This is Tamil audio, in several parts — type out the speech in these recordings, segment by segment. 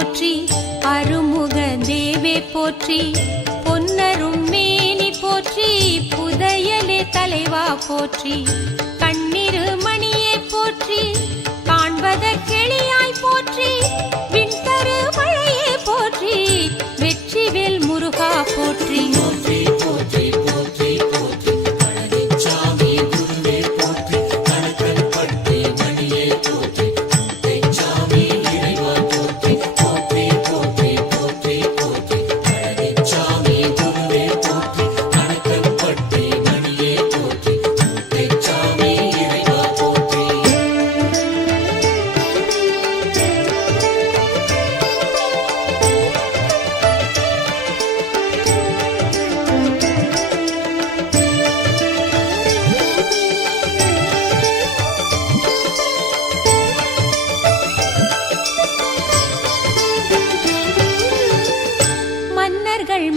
போற்றி, அருமுக தேவே போற்றி, பொன்னரும் மேனி போற்றி, புதையலே தலைவா போற்றி, கண்ணிரு மணியே போற்றி, காண்பத கிளியாய் போற்றி, விண்தரு மழையே போற்றி, வெற்றிவேல் முருகா போற்றி.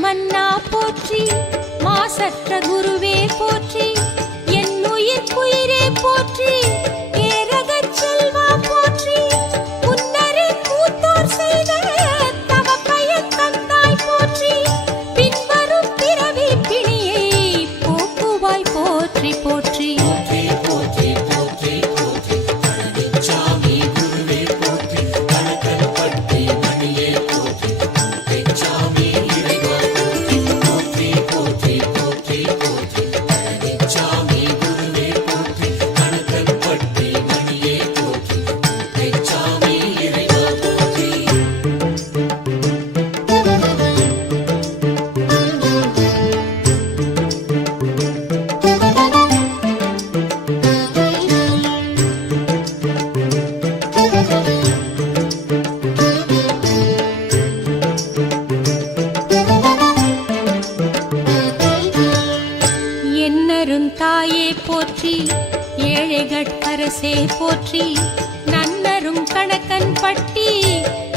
மன்னா போற்றி, மாசற்ற குருவே போற்றி, என்னுயிர் குயிரே போற்றி, ஏரகச் செல்வா போற்றி, முன்னரின் மூத்தோர் செய்த தவப்பயன் தந்தாய் போற்றி, பின்வரும் பிறவி பிணியை போக்குவாய் போற்றி போற்றி. தாயே போற்றி, ஏழைகட்கரசே போற்றி, நன்னரும் கணக்கன் பட்டி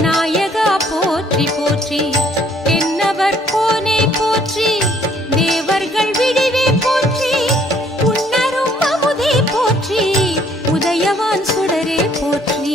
நாயகா போற்றி போற்றி, தென்னவர் கோனே போற்றி, தேவர்கள் விடிவே போற்றி, உன்னரும் அமுதே போற்றி, உதயவான் சுடரே போற்றி.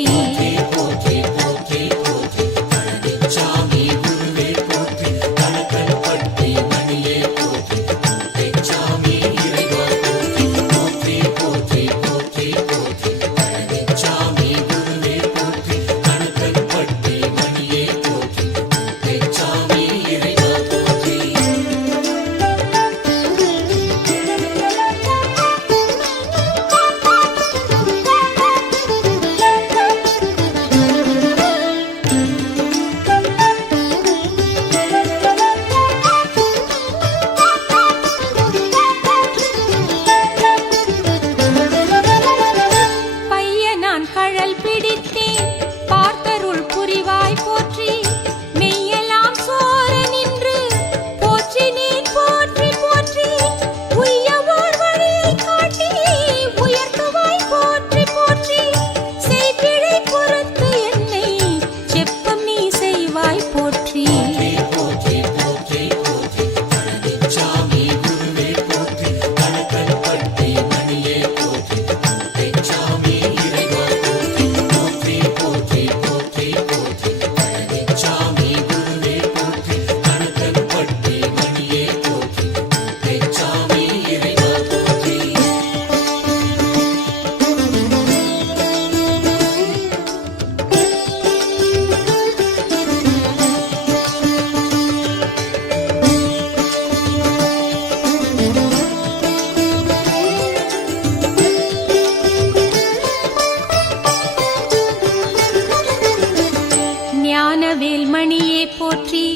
வேல்மணியே போற்றி,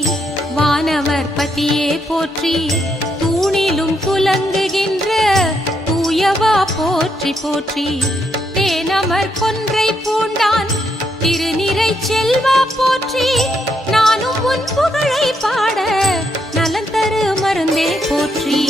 வானவர் பதியே போற்றி, தூணிலும் துலங்குகின்ற தூயவா போற்றி போற்றி, தேனமர் கொன்றை பூண்டான் திருநிறை செல்வா போற்றி, நானும் உன் புகழை பாட நலன் தரு மருந்தே போற்றி.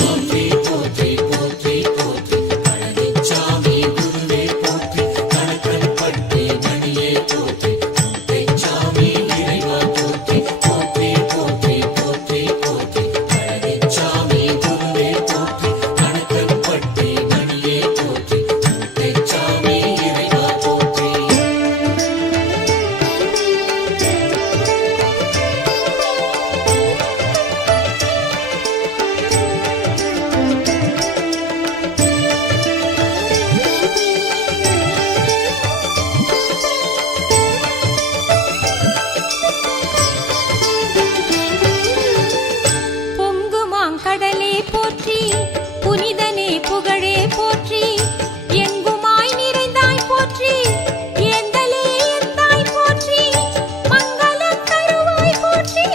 புனிதனே புகழே போற்றி எங்குமாய் நிறைந்தாய் போற்றி ஏந்தலே எந்தாய் போற்றி மங்களம் தருவாய் போற்றி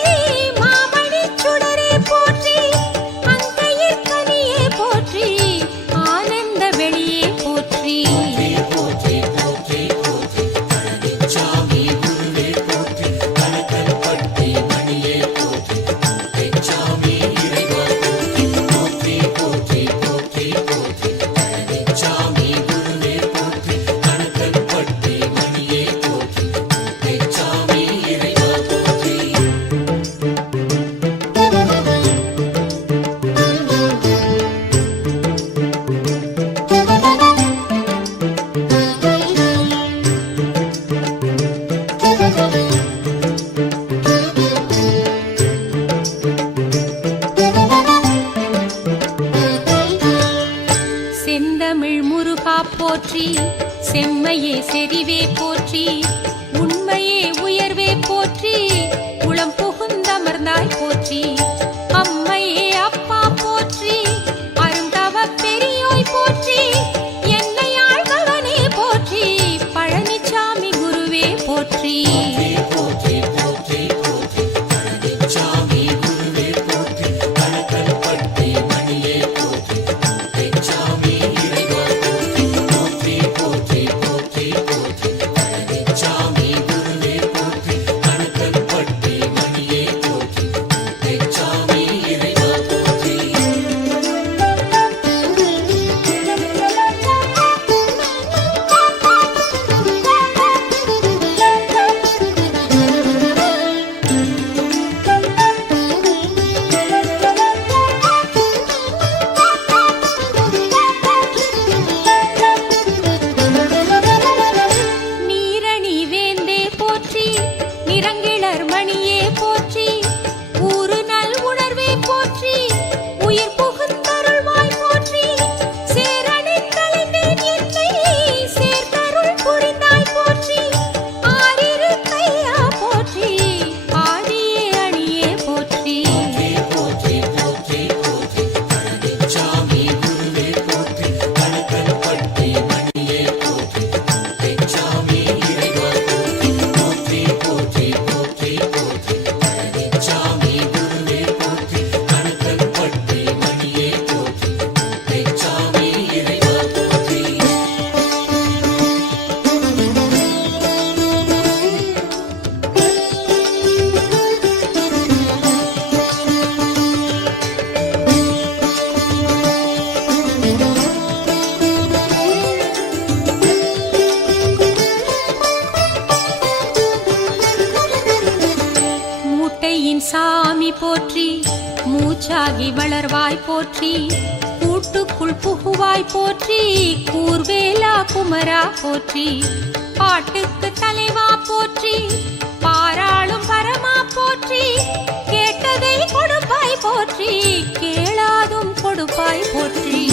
மாமணிச் சுடரே போற்றி அங்கையிற் கனியே போற்றி ஆனந்த வெளியே போற்றி செந்தமிழ் முருகா போற்றி செம்மையே செறிவே போற்றி உண்மையே உயர்வே போற்றி உளம் புகுந்தமர்ந்தாய் போற்றி அம்மையே அப்பா போற்றி அருந்தவ பெரியோய் போற்றி என்னை ஆழ்பவனே போற்றி பழனிச்சாமி குருவே போற்றி நிறங்கிளர் மணியே போற்றி ஊறு நல் உணர்வே போற்றி உயிர் புகுந்தருள்வாய் போற்றி சேரணித் தலைந்தேன் என்னை சேர்த்தருள் புரிந்தாய் போற்றி ஆரிரு கையா போற்றி ஆடியே அணியே போற்றி சாமி போற்றி மூச்சாகி வளர்வாய் போற்றி கூட்டுக்குள் புகுவாய் போற்றி கூர்வேலா குமரா போற்றி பாட்டுக்கு தலைவா போற்றி பாராளும் பரமா போற்றி கேட்டதை கொடுப்பாய் போற்றி கேளாதும் கொடுப்பாய் போற்றி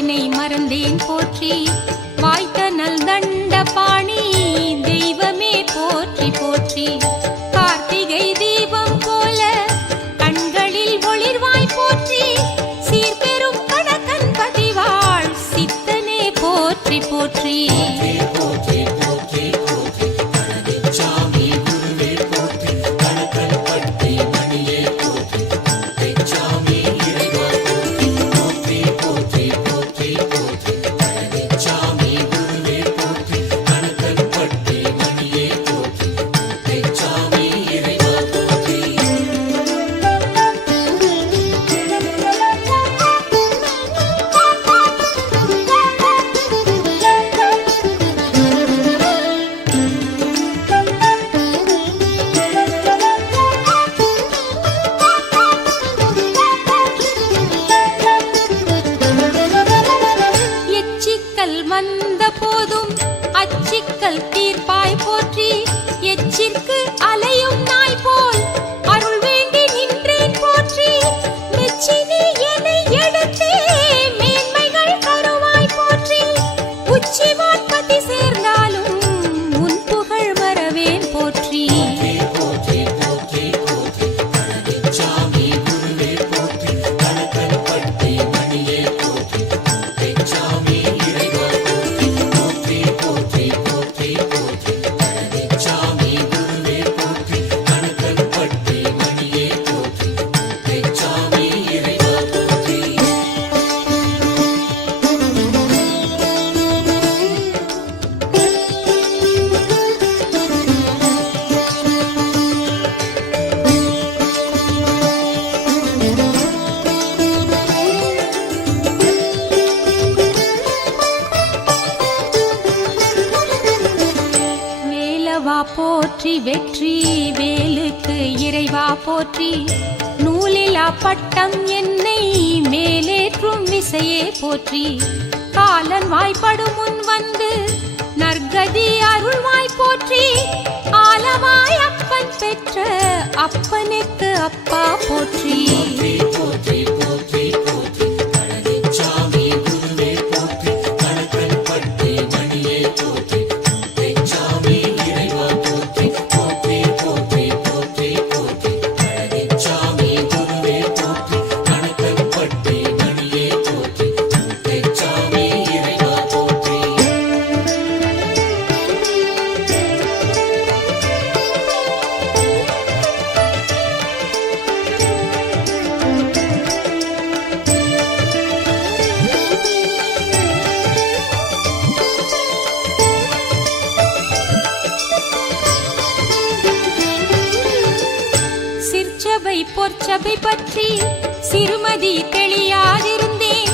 மாயேனை மறந்தேன் போற்றி வாய்த்த நல் தண்ட பாணி தெய்வமே போற்றி போற்றி கார்த்திகை தீபம் போல கண்களில் ஒளிர்வாய் போற்றி சீர்பெரும் கணக்கன் பதிவாள் சித்தனே போற்றி போற்றி வந்த போதும் அச்சிக்கல் தீர்ப்பாய் போற்றி எச்சிற்கு அலையும் நாய் போல் அருள் வேண்டி நின்றேன் போற்றி மெச்சினி என்னை எடுத்தே மேன்மைகள் கருவாய் போற்றி உச்சி வான்பதி சேர்ந்தாலும் உன் புகழ் வரவேன் போற்றி போற்றி வெற்றி வேலுக்கு இறைவா போற்றி நூலிலா பட்டம் என்னை மேலேற்றும் விசையே போற்றி காலன் வாய்ப்படும் முன் வந்து நற்கதி அருள்வாய் போற்றி ஆலவாய் அப்பன் பெற்ற அப்பனுக்கு அப்பா போற்றி போற்றி போற்றி போற்றி பழனிச்சாமி குருவே போற்றி கணக்கன் பட்டி மணியே போற்றி பொற்சபை பற்றி சிறுமதி தெளியாதிருந்தேன்